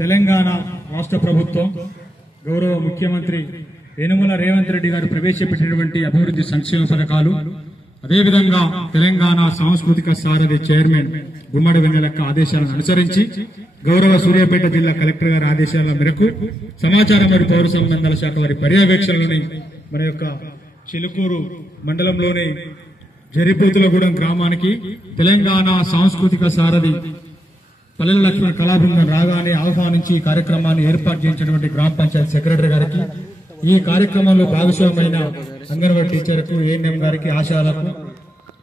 తెలంగాణ రాష్ట్ర ప్రభుత్వం గౌరవ ముఖ్యమంత్రి యనుమల రేవంత్ రెడ్డి గారు ప్రవేశపెట్టినటువంటి అభివృద్ధి సంక్షేమ పథకాలు, అదేవిధంగా తెలంగాణ సాంస్కృతిక సారథి చైర్మన్ గుమ్మడి వెన్నెలక్క ఆదేశాలను అనుసరించి గౌరవ సూర్యాపేట జిల్లా కలెక్టర్ గారి ఆదేశాల మేరకు సమాచారం మరియు పౌర సంబంధాల శాఖ వారి పర్యవేక్షణలోని మన యొక్క చిలుకూరు మండలంలోని జరిపోతులగూడెం గ్రామానికి తెలంగాణ సాంస్కృతిక సారథి పల్లెల లక్ష్మణ్ కళాబృందం రాగానే ఆహ్వానించి ఈ కార్యక్రమాన్ని ఏర్పాటు చేసినటువంటి గ్రామ పంచాయతీ సెక్రటరీ గారికి, ఈ కార్యక్రమంలో భాగస్వామైన అంగన్వాడీ టీచర్కు, ఏఎన్ఎం గారికి, ఆశాలకు,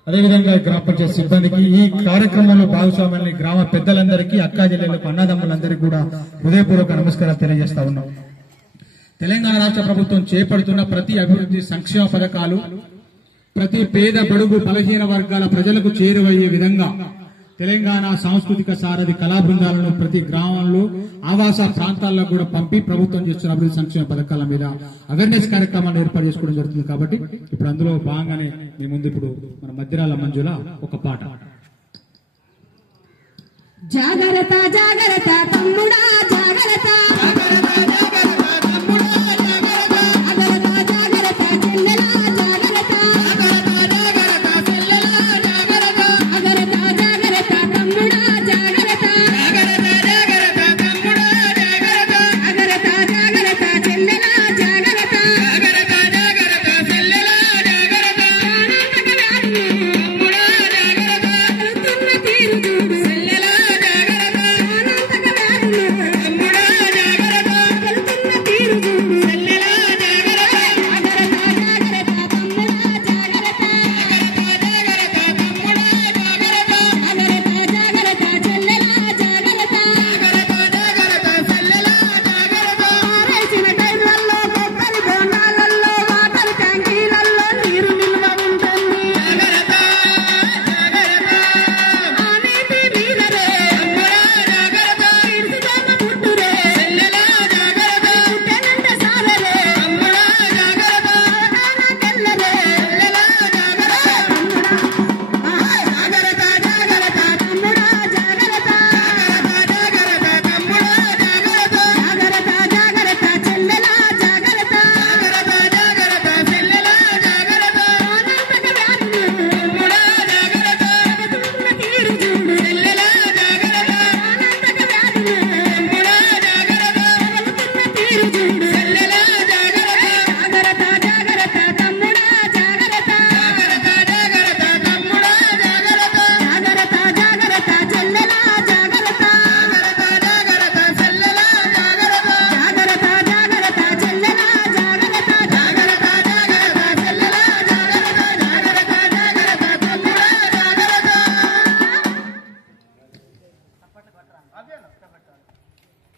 అదేవిధంగా గ్రామ పంచాయతీ సిబ్బందికి, ఈ కార్యక్రమంలో భాగస్వామైన గ్రామ పెద్దలందరికీ, అక్కా చెల్లెళ్లకు, అన్నదమ్ములందరికీ కూడా హృదయపూర్వక నమస్కారాలు తెలియజేస్తా ఉన్నాం. తెలంగాణ రాష్ట్ర ప్రభుత్వం చేపడుతున్న ప్రతి అభివృద్ధి సంక్షేమ పథకాలు ప్రతి పేద బడుగు బలహీన వర్గాల ప్రజలకు చేరువయ్యే విధంగా తెలంగాణ సాంస్కృతిక సారథి కళా బృందాలను ప్రతి గ్రామంలో ఆవాస ప్రాంతాల్లో కూడా పంపి ప్రభుత్వం చేస్తున్న అభివృద్ధి సంక్షేమ పథకాల మీద అవేర్నెస్ కార్యక్రమాన్ని ఏర్పాటు చేసుకోవడం జరుగుతుంది. కాబట్టి ఇప్పుడు అందులో భాగంగానే మీ ముందు ఇప్పుడు మన మధ్యరాల మంజుల ఒక పాట. జాగరత జాగరత తమ్ముడా జాగరత,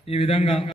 ఈ విధంగా